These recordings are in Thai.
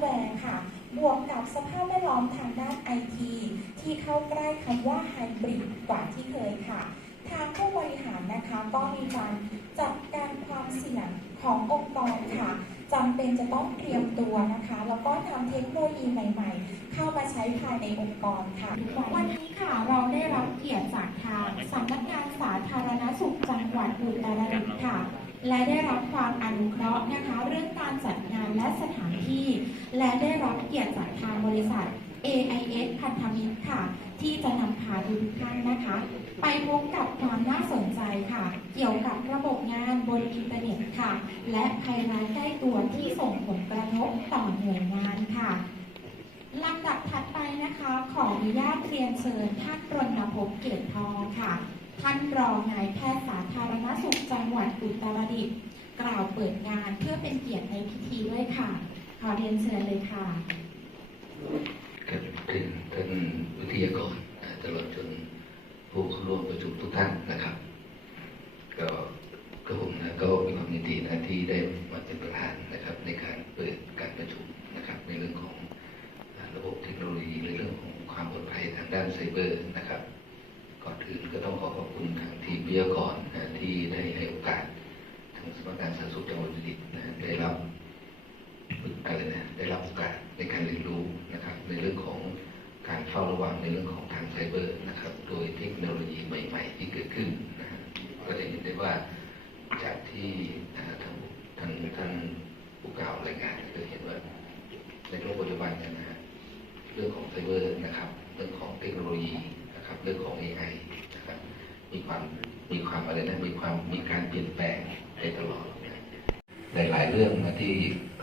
แวร์ค่ะ บวกกับสภาพแวดล้อมทางด้านไอทีที่เข้าใกล้คำว่าไฮบริดกว่าที่เคยค่ะ ทางผู้บริหารนะคะก็มีการจัดการความเสี่ยงขององค์กรค่ะจำเป็นจะต้องเตรียมตัวนะคะ แล้วก็นำเทคโนโลยีใหม่ๆ เข้ามาใช้ภายในองค์กรค่ะ วันนี้ค่ะเราได้รับเกียรติจากทางสำนักงานสาธารณสุขจังหวัดอุตรดิตถ์ค่ะ และได้รับความอนุเคราะห์นะคะ เรื่องการจัดงานและสถานที่ และได้รับเกียรติจากทางบริษัท AIS พันธมิตรค่ะ ที่จะนำพาทุกท่านนะคะ ไปพบกับความน่าสนใจค่ะ เกี่ยวกับระบบงานบนอินเทอร์เน็ตค่ะ และภัยร้ายใกล้ตัวที่ส่งผลกระทบต่อหน่วยงานค่ะลำดับถัดไปนะคะ ขออนุญาตเรียนเชิญท่านรณพงศ์เกียรติทองค่ะ ท่านรองนายแพทย์สาธารณสุขจังหวัดอุตรดิตถ์กล่าวเปิดงานเพื่อเป็นเกียรติในพิธีด้วยค่ะ ขอเรียนเชิญเลยค่ะกับถึงท่านวิทยากรตลอดจนผู้เข้าร่วมประชุมทุกท่านนะครับ ก็ก็ผมนะก็มีความยินดีนะที่ได้มาเป็นประธานนะครับ ในการเปิดการประชุมนะครับ ในเรื่องของระบบเทคโนโลยีในเรื่องของความปลอดภัยทางด้านไซเบอร์นะครับ ที่อ่าทางทางท่านผู้กล่าวรายงานก็เห็นว่าในโลกปัจจุบันเนี่ยนะฮะเรื่องของไซเบอร์นะครับ เรื่องของเทคโนโลยีนะครับ เรื่องของ AI นะครับ มีความมีความอะไรนะมีความมีการเปลี่ยนแปลงไปตลอดนะหลายๆเรื่องนะที่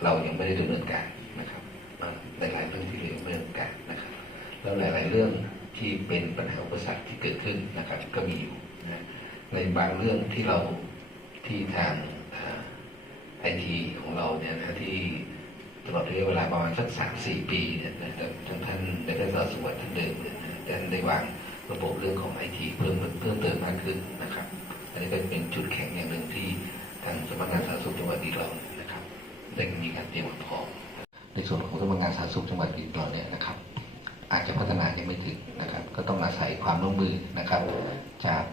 เรายังไม่ได้ดำเนินการนะครับหลายๆเรื่องที่เรายังไม่ดำเนินการนะครับ แล้วหลาย ๆ เรื่องที่เป็นปัญหาอุปสรรคที่เกิดขึ้นนะครับ ก็มีอยู่นะในบางเรื่องที่เรา ที่ทางไอทีของเราเนี่ยนะที่ตลอดระยะเวลาประมาณสักสามสี่ปีเนี่ยนะครับทางท่านได้ได้สวัสดิ์ท่านเดิมเนี่ยนะท่านได้วางระบบเรื่องของไอทีเพิ่มเพิ่มเติมมากขึ้นนะครับ อันนี้ก็เป็นจุดแข็งอย่างหนึ่งที่ทางสำนักงานสาธารณสุขจังหวัดดีเรานะครับ ได้มีการเตรียมความพร้อมในส่วนของสำนักงานสาธารณสุขจังหวัดดีเราเนี่ยนะครับ อาจจะพัฒนายังไม่ถึงนะครับ ก็ต้องอาศัยความร่วมมือนะครับ จาก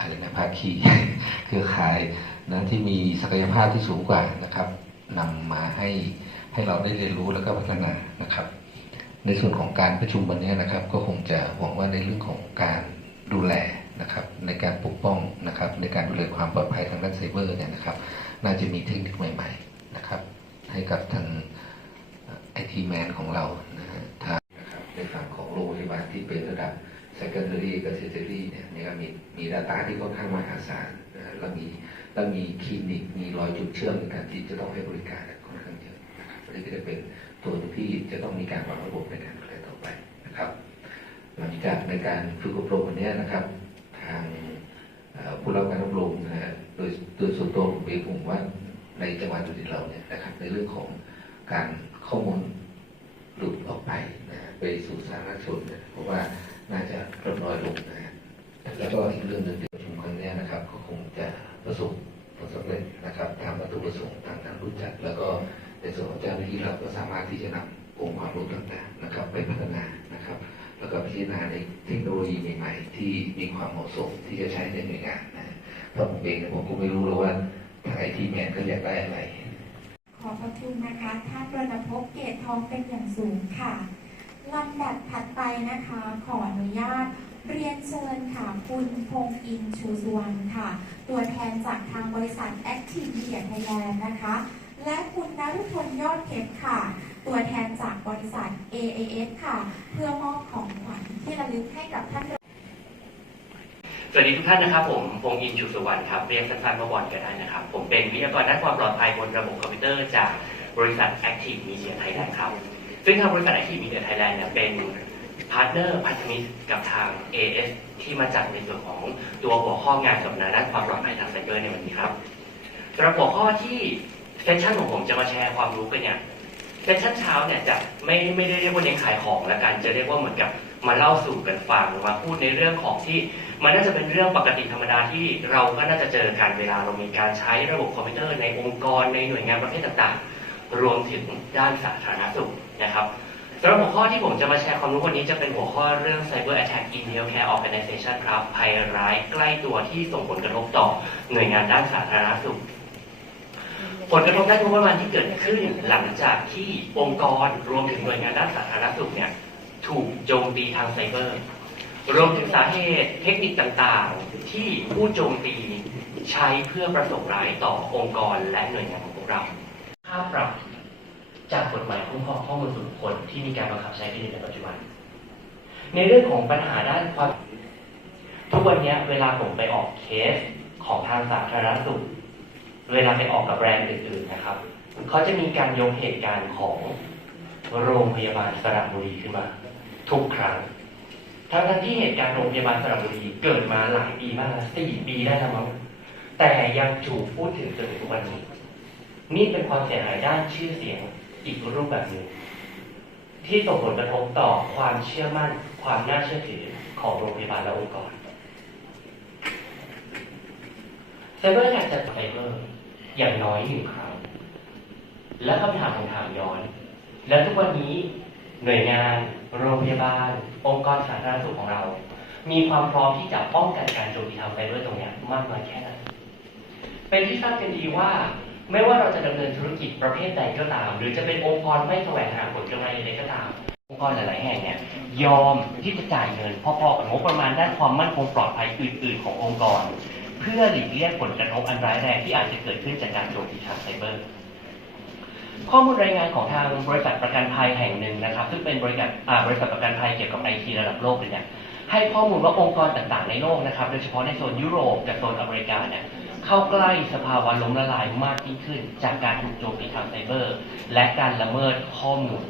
อะไรนะภาคีเครือข่ายนะที่มีศักยภาพที่สูงกว่านะครับนำมาให้ให้เราได้เรียนรู้แล้วก็พัฒนานะครับ ในส่วนของการประชุมวันนี้นะครับ ก็คงจะหวังว่าในเรื่องของการดูแลนะครับ ในการปกป้องนะครับ ในการดูแลความปลอดภัยทางด้านไซเบอร์เนี่ยนะครับ น่าจะมีเทคนิคใหม่ ๆนะครับ ให้กับทางไอทีแมนของเรานะฮะทางนะครับในฝั่งของโรงพยาบาลที่เป็นระดับ secondary กับ tertiary เนี่ย นะครับมีมี data ที่ค่อนข้างมหาศาลนะฮะแล้วมีแล้วมีคลินิกมีรอยจุดเชื่อมในการที่จะต้องให้บริการค่อนข้างเยอะนะครับอันนี้ก็จะเป็นตัวที่จะต้องมีการวางระบบในการดูแลต่อไปนะครับ หลังจากในการฝึกอบรมวันนี้นะครับ ทางผู้รับการอบรมนะฮะโดยโดยส่วนตัวผมเองผมว่าในจังหวัดดุริเราเนี่ยนะครับ ในเรื่องของการข้อมูลหลุดออกไปนะฮะไปสู่สาธารณชนเนี่ยเพราะว่าน่าจะลดน้อยลงนะฮะ แล้วก็อีกเรื่องหนึ่งที่ประชุมครั้งนี้นะครับ ก็คงจะประสบผลสำเร็จนะครับ ตามวัตถุประสงค์ตามการรู้จัก แล้วก็ในส่วนของเจ้าหน้าที่เราก็สามารถที่จะนำองค์ความรู้ต่างๆนะครับ ไปพัฒนานะครับ แล้วก็พิจารณาในเทคโนโลยีใหม่ๆ ที่มีความเหมาะสมที่จะใช้ในหน่วยงานนะเพราะผมเองนะผมก็ไม่รู้แล้วว่าทางไอทีแมนเขาอยากได้อะไรขอบพระคุณนะคะท่านรณพงศ์เกตทองเป็นอย่างสูงค่ะลำดับถัดไปนะคะ ขออนุญาต เรียนเชิญค่ะคุณพงษ์อินชูสุวรรณค่ะ ตัวแทนจากทางบริษัท Active Media Thailand นะคะ และคุณนฤพลยอดเพชรค่ะ ตัวแทนจากบริษัท AAS ค่ะ เพื่อมอบของขวัญที่ระลึกให้กับท่านสวัสดีทุกท่านนะครับ ผมพงษ์อินชูสุวรรณครับเรียกสั้นๆว่าบอลก็ได้นะครับ ผมเป็นวิทยากรด้านความปลอดภัยบนระบบคอมพิวเตอร์จากบริษัท Active Media Thailand ครับ ซึ่งทางบริษัท Active Media Thailand เนี่ยเป็น พาร์ทเนอร์พันธมิตรกับทาง AS ที่มาจัดในส่วนของตัวหัวข้องานสัมมนาด้านความปลอดภัยทางไซเบอร์ในวันนี้ครับสำหรับหัวข้อที่เซสชั่นของผมจะมาแชร์ความรู้กันเนี่ยเซสชั่นเช้าเนี่ยจะไม่ไม่ได้เรียกว่าเน้นขายของแล้วกันจะเรียกว่าเหมือนกับมาเล่าสู่กันฟังมาพูดในเรื่องของที่ มันน่าจะเป็นเรื่องปกติธรรมดาที่เราก็น่าจะเจอกันเวลาเรามีการใช้ระบบคอมพิวเตอร์ในองค์กรในหน่วยงานประเภทต่างๆ รวมถึงด้านสาธารณสุขนะครับ สำหรับหัวข้อที่ผมจะมาแชร์ความรู้วันนี้จะเป็นหัวข้อเรื่อง Cyber Attack in Healthcare Organization ครับภัยร้ายใกล้ตัวที่ส่งผลกระทบต่อหน่วยงานด้านสาธารณสุข ผลกระทบด้านงบประมาณที่เกิดขึ้นหลังจากที่องค์กรรวมถึงหน่วยงานด้านสาธารณสุขเนี่ยถูกโจมตีทางไซเบอร์ รวมถึงสาเหตุเทคนิคต่างๆ ที่ผู้โจมตีใช้เพื่อประสงค์ร้ายต่อองค์กรและหน่วยงานของพวกเราค่าปรับ จากกฎหมายคุ้มครองข้อมูลส่วนบุคคลที่มีการบังคับใช้กันอยู่ในปัจจุบัน ในเรื่องของปัญหาด้านความ ทุกวันนี้เวลาผมไปออกเคสของทางสาธารณสุข เวลาไปออกกับแบรนด์อื่นๆนะครับ เขาจะมีการยกเหตุการณ์ของโรงพยาบาลสระบุรีขึ้นมา ทุกครั้ง ทั้งทั้งที่เหตุการณ์โรงพยาบาลสระบุรีเกิดมาหลายปีมากแล้วสี่ปีได้แล้วมั้งแต่ยังถูกพูดถึงจนถึงทุกวันนี้ นี่เป็นความเสียหายด้านชื่อเสียง อีกรูปแบบหนึ่งที่ส่งผลกระทบต่อความเชื่อมั่น ความน่าเชื่อถือของโรงพยาบาลและองค์กรไซเบอร์อยากจะไซเบอร์อย่างน้อยหนึ่งครั้ง แล้วคำถามของถามย้อน แล้วทุกวันนี้หน่วยงาน โรงพยาบาล องค์กรสาธารณสุขของเรา มีความพร้อมที่จะป้องกันการโจมตีทางไซเบอร์ตรงนี้มากน้อยแค่ไหนเป็นที่ทราบกันดีว่า ไม่ว่าเราจะดำเนินธุรกิจประเภทใดก็ตาม หรือจะเป็นองค์กรไม่แสวงหาผลกำไรใดก็ตาม องค์กรหลาย ๆ แห่งเนี่ยยอมที่จะจ่ายเงินพอๆกับงบประมาณด้านความมั่นคงปลอดภัยอื่น ๆ ขององค์กร เพื่อหลีกเลี่ยงผลกระทบอันร้ายแรงที่อาจจะเกิดขึ้นจากการโจมตีทางไซเบอร์ข้อมูลรายงานของทางบริษัทประกันภัยแห่งหนึ่งนะครับ ซึ่งเป็นบริษัทบริษัทประกันภัยเกี่ยวกับไอทีระดับโลกเลยเนี่ยให้ข้อมูลว่าองค์กรต่าง ๆ ในโลกนะครับ โดยเฉพาะในโซนยุโรปกับโซนอเมริกาเนี่ย เข้าใกล้สภาวะล้มละลายมากยิ่งขึ้น จากการถูกโจมตีทางไซเบอร์ และการละเมิดข้อมูล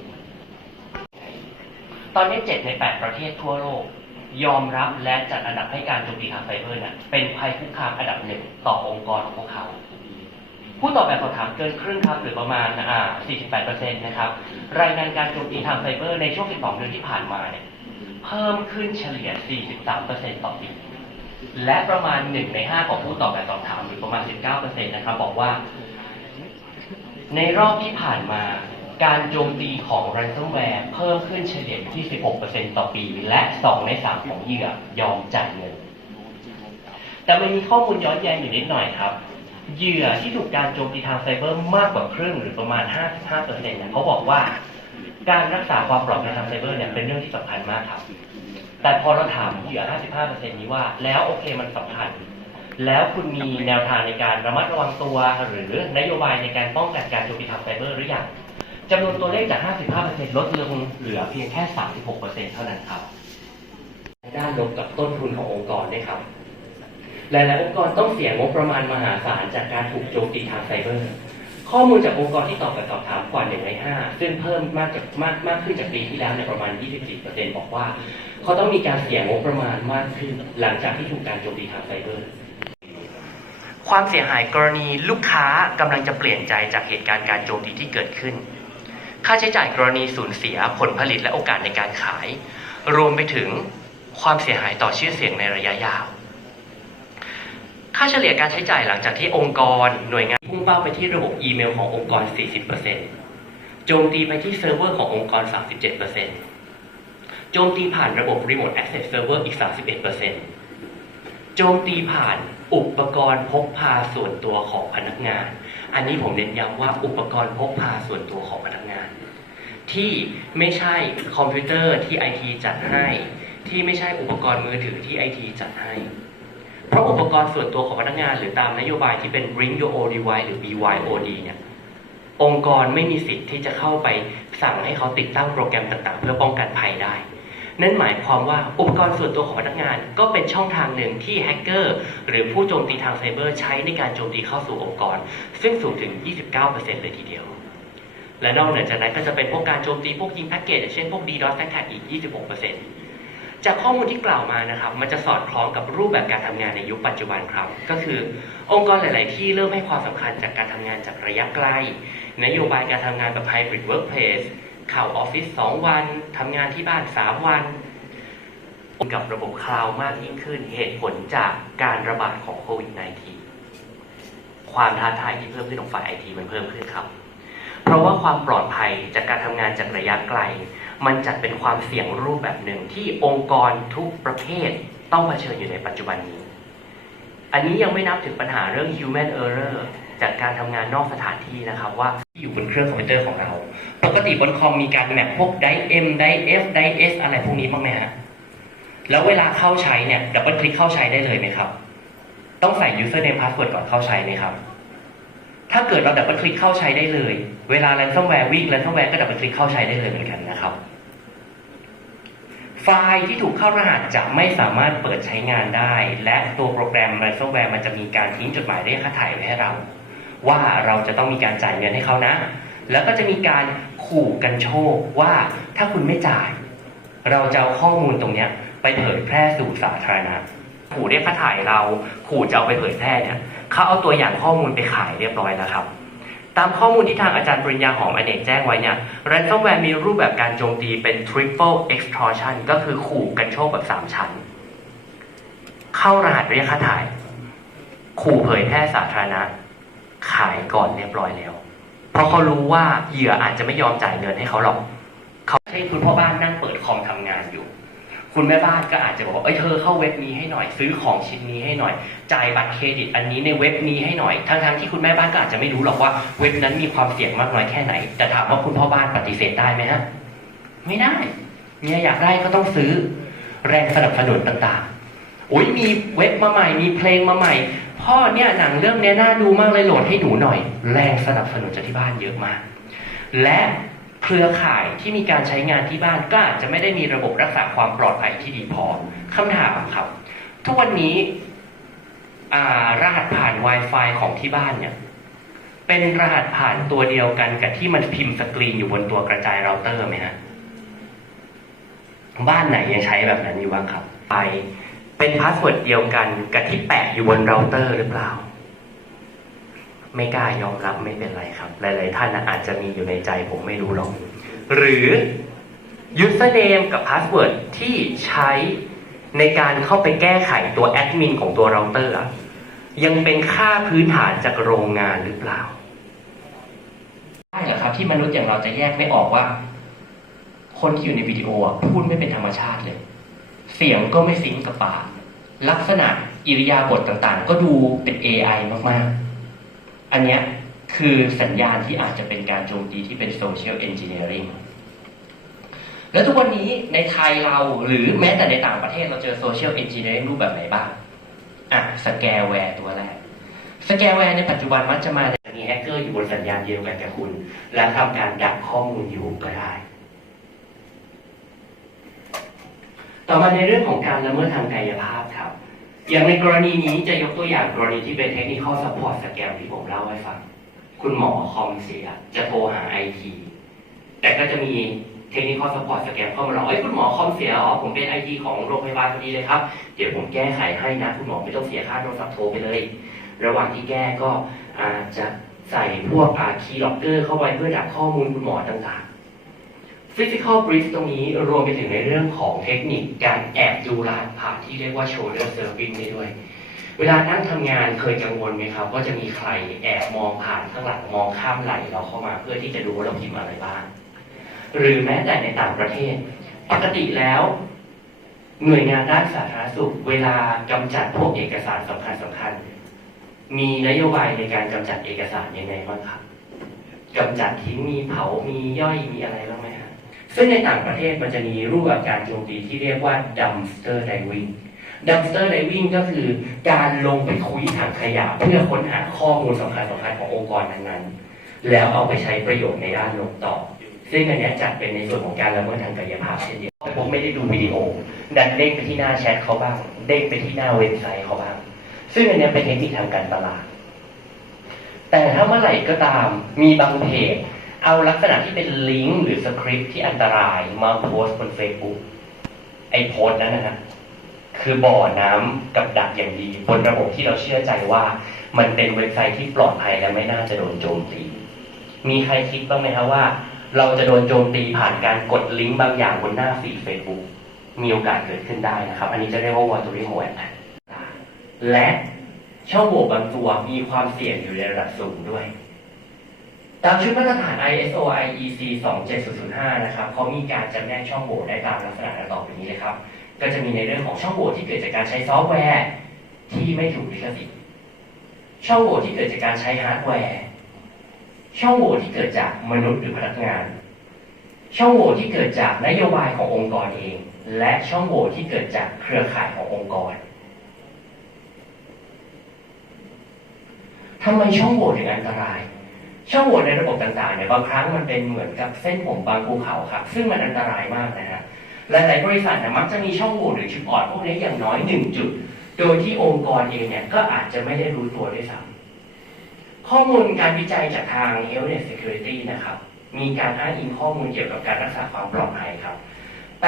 ตอนนี้ 7 ใน 8 ประเทศทั่วโลก ยอมรับและจัดอันดับให้การโจมตีทางไซเบอร์นี่ยเป็นภัยคุกคามอันดับหนึ่งต่อองค์กรของพวกเขาผู้ตอบแบบสอบถามเกินครึ่งครับหรือประมาณอ่า48%นะครับ รายงานการโจมตีทางไซเบอร์ในช่วง 12 เดือนที่ผ่านมาเนี่ย เพิ่มขึ้นเฉลี่ย 43%ต่อปี และประมาณ 1 ใน 5 ของผู้ตอบแบบสอบถามหรือประมาณ 19%นะครับบอกว่า ในรอบที่ผ่านมา การโจมตีของ ransomware เพิ่มขึ้นเฉลี่ยที่ 16%ต่อปี และ 2 ใน 3 ของเหยื่อยอมจ่ายเงิน แต่มันมีข้อมูลย้อนแย้งอยู่นิดหน่อยครับเหยื่อที่ถูกการโจมตีทางไซเบอร์มากกว่าครึ่งหรือประมาณ 55%เนี่ยเขาบอกว่า การรักษาความปลอดภัยทางไซเบอร์เนี่ยเป็นเรื่องที่สำคัญมากครับ แต่พอเราถามเหยื่อ 55%นี้ว่า แล้วโอเคมันสำคัญ แล้วคุณมีแนวทางในการระมัดระวังตัว หรือนโยบายในการป้องกันการโจมตีทางไซเบอร์หรือยังจำนวนตัวเลขจาก 55%ลดลงเหลือเพียงแค่ 36%เท่านั้นครับด้านลบกับต้นทุนขององค์กรด้ครับ หลาย ๆ องค์กรต้องเสียงบประมาณมหาศาลจากการถูกโจมตีทางไซเบอร์ ข้อมูลจากองค์กรที่ตอบแบบสอบถามกว่าหนึ่งในห้าซึ่งเพิ่มมากจากมากมากขึ้นจากปีที่แล้วในประมาณ 24%บอกว่า เขาต้องมีการเสียงบประมาณมากขึ้นหลังจากที่ถูกการโจมตีทางไซเบอร์ ความเสียหายกรณีลูกค้ากำลังจะเปลี่ยนใจจากเหตุการณ์การโจมตีที่เกิดขึ้น ค่าใช้จ่ายกรณีสูญเสียผลผลิตและโอกาสในการขาย รวมไปถึงความเสียหายต่อชื่อเสียงในระยะยาว ค่าเฉลี่ยการใช้จ่ายหลังจากที่องค์กร หน่วยงานพุ่งเป้าไปที่ระบบอีเมลขององค์กร 40%โจมตีไปที่เซิร์ฟเวอร์ขององค์กร 37% โจมตีผ่านระบบ Remote Access Server อีก 31%โจมตีผ่านอุปกรณ์พกพาส่วนตัวของพนักงาน อันนี้ผมเน้นย้ำว่าอุปกรณ์พกพาส่วนตัวของพนักงาน ที่ไม่ใช่คอมพิวเตอร์ที่ไอทีจัดให้ ที่ไม่ใช่อุปกรณ์มือถือที่ไอทีจัดให้ เพราะอุปกรณ์ส่วนตัวของพนักงาน หรือตามนโยบายที่เป็น Bring Your Own Device หรือ BYOD เนี่ยองค์กรไม่มีสิทธิ์ที่จะเข้าไปสั่งให้เขาติดตั้งโปรแกรมต่างๆ เพื่อป้องกันภัยได้ นั่นหมายความว่าอุปกรณ์ส่วนตัวของพนักงาน ก็เป็นช่องทางหนึ่งที่แฮกเกอร์หรือผู้โจมตีทางไซเบอร์ใช้ในการโจมตีเข้าสู่องค์กร ซึ่งสูงถึง 29%เลยทีเดียว และนอกเหนือจากนั้นก็จะเป็นพวกการโจมตีพวกยิงแพ็กเกจอย่างเช่นพวก DDoS attack อีก 26%จากข้อมูลที่กล่าวมานะครับ มันจะสอดคล้องกับรูปแบบการทำงานในยุคปัจจุบันครับ ก็คือองค์กรหลาย ๆ ที่เริ่มให้ความสำคัญจากการทำงานจากระยะไกล นโยบายการทำงานแบบ hybrid workplace เข้าออฟฟิศ2วันทำงานที่บ้าน3วันกับระบบคลาวด์มากยิ่งขึ้นเหตุผลจากการระบาดของโควิด -19 ความท้าทายที่เพิ่มขึ้นของฝ่ายไอทีมันเพิ่มขึ้นครับ เพราะว่าความปลอดภัยจากการทำงานจากระยะไกล มันจัดเป็นความเสี่ยงรูปแบบหนึ่งที่องค์กรทุกประเภทต้องเผชิญอยู่ในปัจจุบันนี้ อันนี้ยังไม่นับถึงปัญหาเรื่อง human error จากการทำงานนอกสถานที่นะครับว่าที่อยู่บนเครื่องคอมพิวเตอร์ของเรา ปกติบนคอมมีการแมปพวกได M ได F ได S อะไรพวกนี้บ้างไหมฮะแล้วเวลาเข้าใช้เนี่ยดับเบิลคลิกเข้าใช้ได้เลยไหมครับ ต้องใส่ username password ก่อนเข้าใช้ไหมครับ ถ้าเกิดเราดับเบิลคลิกเข้าใช้ได้เลย เวลา ransomware วิ่ง ransomware ก็ดับเบิลคลิกเข้าใช้ได้เลยเหมือนกันนะครับ ไฟล์ที่ถูกเข้ารหัสจะไม่สามารถเปิดใช้งานได้ และตัวโปรแกรม ransomware มันจะมีการทิ้งจดหมายเรียกค่าถ่ายไว้ให้เรา ว่าเราจะต้องมีการจ่ายเงินให้เขานะ แล้วก็จะมีการขู่กันโชคว่าถ้าคุณไม่จ่าย เราจะเอาข้อมูลตรงเนี้ยไปเผยแพร่สู่สาธารณะขู่เรียกค่าถ่ายเราขู่จะเอาไปเผยแพร่เนี่ยเขาเอาตัวอย่างข้อมูลไปขายเรียบร้อยแล้วครับ ตามข้อมูลที่ทางอาจารย์ปริญญาหอมอเนกแจ้งไว้เนี่ย ransomware มีรูปแบบการโจมตีเป็น triple extortion ก็คือขู่กันโชคแบบ 3 ชั้น เข้ารหัสเรียกค่าถ่าย ขู่เผยแพร่สาธารณะ ขายก่อนเรียบร้อยแล้ว เพราะเขารู้ว่าเหยื่ออาจจะไม่ยอมจ่ายเงินให้เขาหรอก เขาให้คุณพ่อบ้านนั่งเปิดคอมทำงานอยู่ คุณแม่บ้านก็อาจจะบอกว่าเอ้ยเธอเข้าเว็บนี้ให้หน่อย ซื้อของชิ้นนี้ให้หน่อย จ่ายบัตรเครดิตอันนี้ในเว็บนี้ให้หน่อย ทั้งๆที่คุณแม่บ้านก็อาจจะไม่รู้หรอกว่าเว็บนั้นมีความเสี่ยงมากน้อยแค่ไหน แต่ถามว่าคุณพ่อบ้านปฏิเสธได้ไหมฮะ ไม่ได้ เมียอยากได้ก็ต้องซื้อ แรงสนับสนุนต่างๆอุ้ยมีเว็บมาใหม่ มีเพลงมาใหม่ พ่อเนี่ยหนังเรื่องเนี้น่าดูมากเลยโหลดให้หนูหน่อย แรงสนับสนุนจากที่บ้านเยอะมาก และเครือข่ายที่มีการใช้งานที่บ้านก็อาจจะไม่ได้มีระบบรักษาความปลอดภัยที่ดีพอคำถามครับ ทุกวันนี้รหัสผ่าน Wi-Fi ของที่บ้านเนี่ยเป็นรหัสผ่านตัวเดียวกันกับที่มันพิมพ์สกรีนอยู่บนตัวกระจายเราเตอร์ไหมฮะบ้านไหนยังใช้แบบนั้นอยู่บ้างครับ ไป เป็นพาสเวิร์ดเดียวกันกับที่แปะอยู่บนเราเตอร์หรือเปล่า ไม่กล้ายอมรับไม่เป็นไรครับ หลาย ๆ ท่านอาจจะมีอยู่ในใจผมไม่รู้หรอกหรือ username กับ password ที่ใช้ในการเข้าไปแก้ไขตัวแอดมินของตัวเราเตอร์ยังเป็นค่าพื้นฐานจากโรงงานหรือเปล่าได้เหรอครับที่มนุษย์อย่างเราจะแยกไม่ออกว่า คนที่อยู่ในวิดีโอพูดไม่เป็นธรรมชาติเลย เสียงก็ไม่ซิงกับปากลักษณะอิริยาบถต่างๆ ก็ดูเป็น AI มากๆ อันเนี้ยคือสัญญาณที่อาจจะเป็นการโจมตีที่เป็นโซเชียลเอนจิเนียริงแล้วทุกวันนี้ในไทยเราหรือแม้แต่ในต่างประเทศเราเจอโซเชียลเอนจิเนียริงรูปแบบไหนบ้าง อะ สแกร์แวร์ตัวแรก สแกร์แวร์ในปัจจุบันมักจะมาจากมีแฮกเกอร์อยู่บนสัญญาณเดียวกันกับคุณ และทำการดักข้อมูลอยู่ก็ได้ ต่อมาในเรื่องของการละเมิดทางกายภาพครับ อย่างในกรณีนี้จะยกตัวอย่างกรณีที่เป็นเทคนิคอ l ซัพพอร์ตสแกมที่ผมเล่าให้ฟัง คุณหมอคอมเสียจะโทรหาไอทีแต่ก็จะมีเทคนิคอ l ซัพพอร์ตสแกมเข้ามาบอกเอ้ยคุณหมอคอมเสียอ๋อผมเป็นไอทีของโรงพยาบาลพอดีเลยครับ เดี๋ยวผมแก้ไขให้นะ คุณหมอไม่ต้องเสียค่าโทรศัพท์โทรไปเลย ระหว่างที่แก้ก็อาจจะใส่พวกคีย์ล็อกเกอร์เข้าไปเพื่อดักข้อมูลคุณหมอต่างๆ Physical Brief ตรงนี้รวมไปถึงในเรื่องของเทคนิคการแอบดูรหัสผ่านที่เรียกว่า shoulder serving ได้ด้วย เวลานั่งทำงานเคยกังวลไหมครับ ว่าจะมีใครแอบมองผ่านข้างหลังมองข้ามไหลเราเข้ามาเพื่อที่จะดูว่าเราพิมพ์อะไรบ้าง หรือแม้แต่ในต่างประเทศ ปกติแล้วหน่วยงานด้านสาธารณสุข เวลากำจัดพวกเอกสารสำคัญสำคัญ มีนโยบายในการกำจัดเอกสารยังไงบ้างครับกำจัดทิ้งมีเผามีย่อยมีอะไรบ้างไหมฮะ ซึ่งในต่างประเทศมันจะมีรูปแบบการโจมตีที่เรียกว่า dumpster diving dumpster diving ก็คือการลงไปคุยถังขยะเพื่อค้นหาข้อมูลสำคัญสำคัญขององค์กรนั้นๆ แล้วเอาไปใช้ประโยชน์ในด้านลบต่อ ซึ่งอันนี้จัดเป็นในส่วนของการละเมิดทางกายภาพเช่นเดียวผมไม่ได้ดูวิดีโอ ดันเด้งไปที่หน้าแชทเขาบ้าง เด้งไปที่หน้าเว็บไซต์เขาบ้าง ซึ่งอันนี้เป็นเทคนิคทางการตลาด แต่ถ้าเมื่อไหร่ก็ตามมีบางเพจ เอาลักษณะที่เป็นลิงก์หรือสคริปต์ที่อันตรายมาโพสบน Facebook ไอ้โพสนั้นนะฮะคือบ่อน้ำกับดักอย่างดีบนระบบที่เราเชื่อใจว่า มันเป็นเว็บไซต์ที่ปลอดภัยและไม่น่าจะโดนโจมตี มีใครคิดบ้างไหมครับว่า เราจะโดนโจมตีผ่านการกดลิงก์บางอย่างบนหน้าฟีดเฟซบุ๊กมีโอกาสเกิดขึ้นได้นะครับ อันนี้จะเรียกว่า water remote attack และช่องโหว่บางตัวมีความเสี่ยงอยู่ในระดับสูงด้วย ตามชุดมาตรฐาน ISO IEC 27005 นะครับเขามีการจำแนกช่องโหว่ได้ตามลักษณะดังต่อไปนี้เลยครับ ก็จะมีในเรื่องของช่องโหว่ที่เกิดจากการใช้ซอฟต์แวร์ ที่ไม่ถูกลิขสิทธิ์ ช่องโหว่ที่เกิดจากการใช้ฮาร์ดแวร์ ช่องโหว่ที่เกิดจากมนุษย์หรือพนักงาน ช่องโหว่ที่เกิดจากนโยบายขององค์กรเอง และช่องโหว่ที่เกิดจากเครือข่ายขององค์กรทำไมช่องโหว่ถึงอันตราย ช่องโหว่ในระบบต่างๆเนี่ยบางครั้งมันเป็นเหมือนกับเส้นผมบางภูเขาครับ ซึ่งมันอันตรายมากนะฮะหลายๆบริษัทเนี่ยมักจะมีช่องโหว่หรือจุดอ่อนพวกนี้อย่างน้อยหนึ่งจุด โดยที่องค์กรเองเนี่ยก็อาจจะไม่ได้รู้ตัวด้วยซ้ำข้อมูลการวิจัยจากทาง Health Security นะครับ มีการอ้างอิงข้อมูลเกี่ยวกับการรักษาความปลอดภัยครับ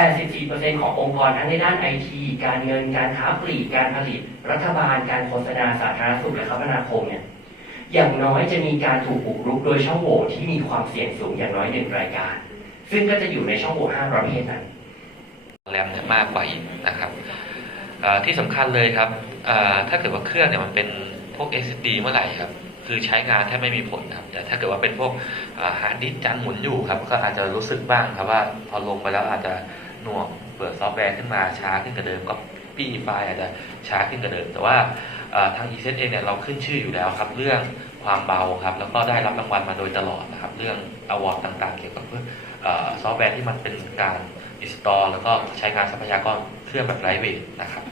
84%ขององค์กรทั้งในด้านไอทีการเงิน การค้าปลีก การผลิต รัฐบาล การโฆษณา สาธารณสุข และคมนาคมเนี่ย อย่างน้อยจะมีการถูกบุกรุกโดยช่องโหว่ที่มีความเสี่ยงสูงอย่างน้อยหนึ่งรายการ ซึ่งก็จะอยู่ในช่องโหว่ห้าประเภทนั้นแรมเนี่ยมากกว่าอีกนะครับที่สำคัญเลยครับถ้าเกิดว่าเครื่องเนี่ยมันเป็นพวก SSD เมื่อไหร่ครับคือใช้งานแทบไม่มีผลครับ แต่ถ้าเกิดว่าเป็นพวกฮาร์ดดิสก์จานหมุนอยู่ครับ ก็อาจจะรู้สึกบ้างครับว่าพอลงไปแล้วอาจจะหน่วงเปิดซอฟต์แวร์ขึ้นมาช้าขึ้นกว่าเดิมก็ปี้ไฟล์อาจจะช้าขึ้นกว่าเดิม แต่ว่า ทาง e s เองเนี่ยเราขึ้นชื่ออยู่แล้วครับ เรื่องความเบาครับ แล้วก็ได้รับรางวัลมาโดยตลอดนะครับ เรื่องอวอร์ดต่างๆ เกี่ยวกับซอฟต์แวร์ที่มันเป็นการอินสตอลแล้วก็ใช้งานทรัพยากรเครื่องแบบไร้เวทนะครับ